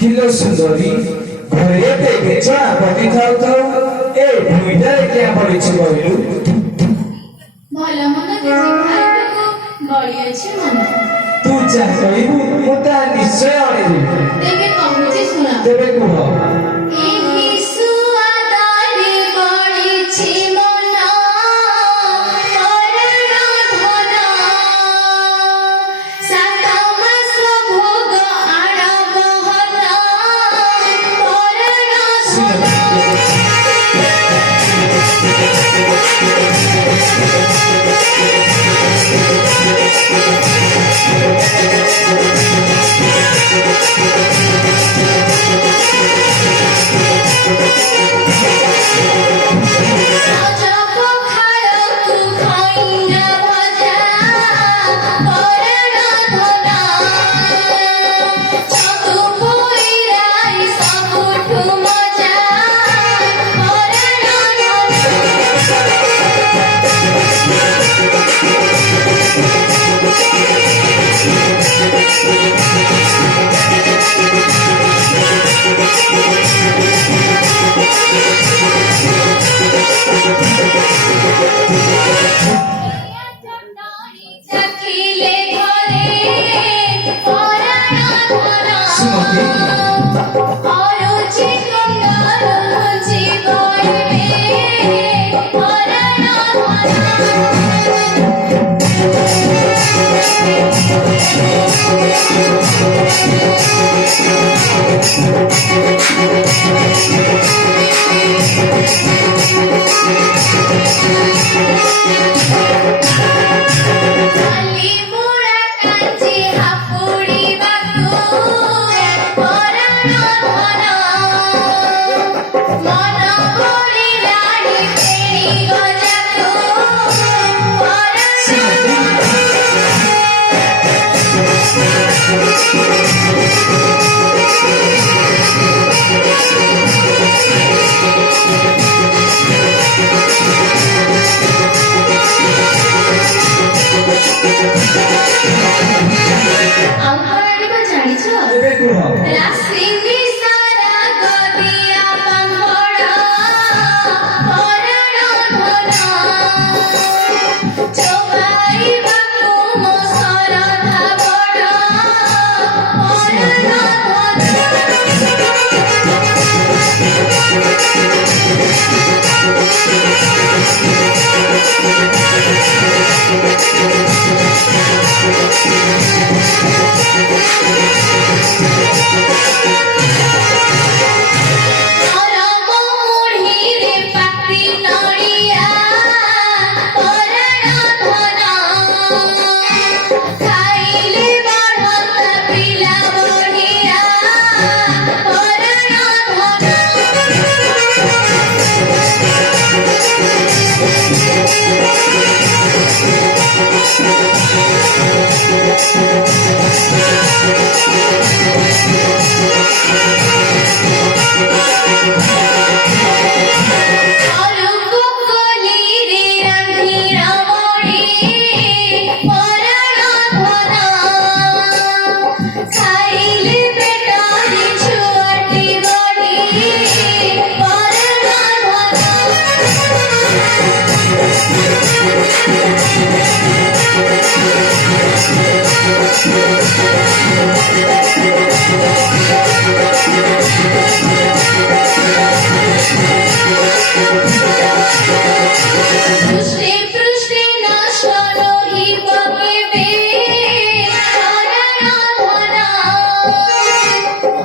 किलो सुंदरी घरे देखे जଣା पति थाउ थाउ ए भुइँटारे क्या पड़िछ बहिलु ଭଲ ମନ୍ଦ କିଛି ଖାଇବାକୁ ଗଳିଅଛି ମନ तू ଯାହା କହିବୁ ମୁଁ ତା ନିଶ୍ଚୟ ଆଣିବି ତେବେ କହୁଛି ଶୁଣ ତେବେ କୁହ ଏହି ସୁଆଦାରେ ଗଳିଛି ମନ ହରଣ ଧନ ସାତ ମାସ ଭୋଗ ଆଣବହନ ହରଣ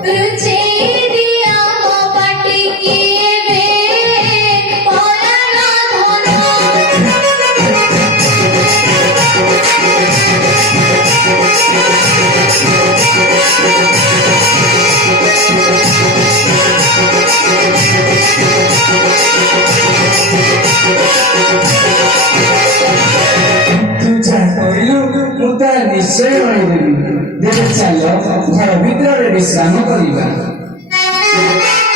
रुचि दिया पाटी की वे पराना धना ମୁଁ ତା ନିଶ୍ଚୟ ଆଣିଦେବି। ତେବେ ଚାଲ ଘର ଭିତରେ ବିଶ୍ରାମ କରିବା।